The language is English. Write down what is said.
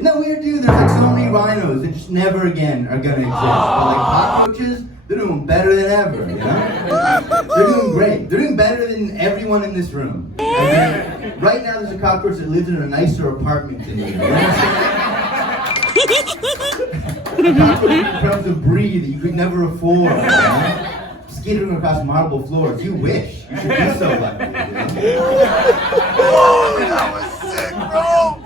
Isn't that weird, dude? There's like so many rhinos that just never again are gonna exist. But like cockroaches, they're doing better than ever, you know? They're doing great. They're doing better than everyone in this room. I mean, right now there's a cockroach that lives in a nicer apartment than you. You understand? A cockroach becomes a breed that you could never afford, you know? Skittering across marble floors. You wish. You should be so lucky. You know? Oh, that was sick, bro!